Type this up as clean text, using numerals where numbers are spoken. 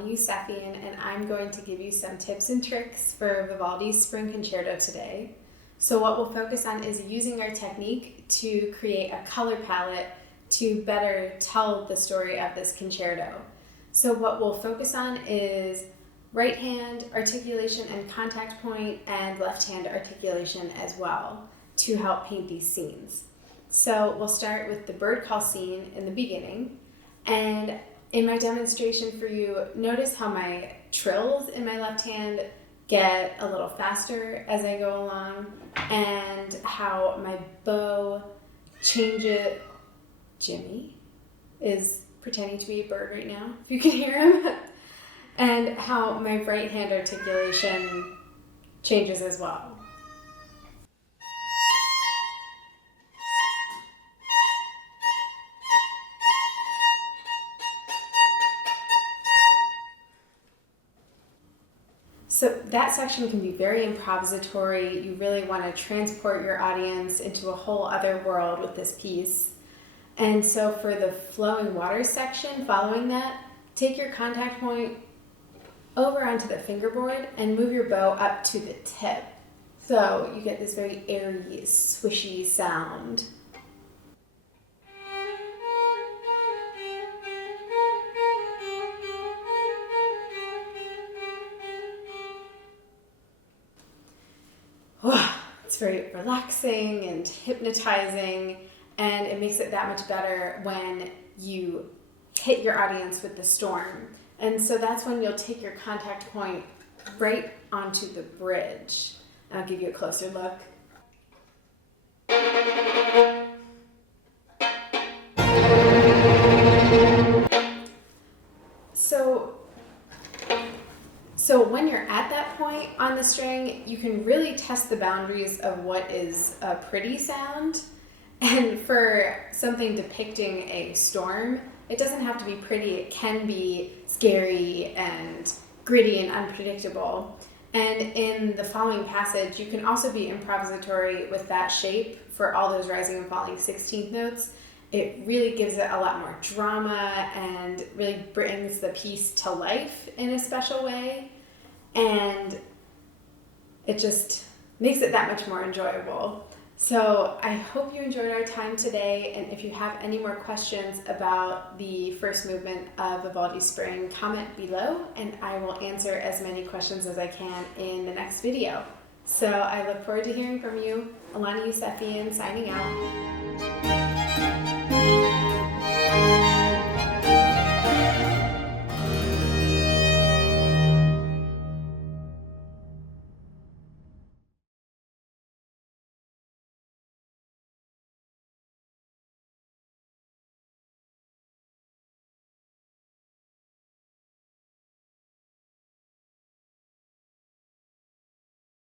Alana Yousefian, and I'm going to give you some tips and tricks for Vivaldi's Spring Concerto today. So what we'll focus on is using our technique to create a color palette to better tell the story of this concerto. So what we'll focus on is right hand articulation and contact point, and left hand articulation as well, to help paint these scenes. So we'll start with the bird call scene in the beginning, and in my demonstration for you, notice how my trills in my left hand get a little faster as I go along, and how my bow changes. Jimmy is pretending to be a bird right now, if you can hear him. And how my right hand articulation changes as well. So that section can be very improvisatory. You really want to transport your audience into a whole other world with this piece. And so for the flowing water section following that, take your contact point over onto the fingerboard and move your bow up to the tip. So you get this very airy, swishy sound. It's very relaxing and hypnotizing, and it makes it that much better when you hit your audience with the storm. And so that's when you'll take your contact point right onto the bridge. I'll give you a closer look. So when you're at that point on the string, you can really test the boundaries of what is a pretty sound. And for something depicting a storm, it doesn't have to be pretty. It can be scary and gritty and unpredictable. And in the following passage, you can also be improvisatory with that shape for all those rising and falling 16th notes. It really gives it a lot more drama and really brings the piece to life in a special way. And it just makes it that much more enjoyable. So I hope you enjoyed our time today, and if you have any more questions about the first movement of Vivaldi's Spring, comment below and I will answer as many questions as I can in the next video. So I look forward to hearing from you. Alana Yousefian signing out.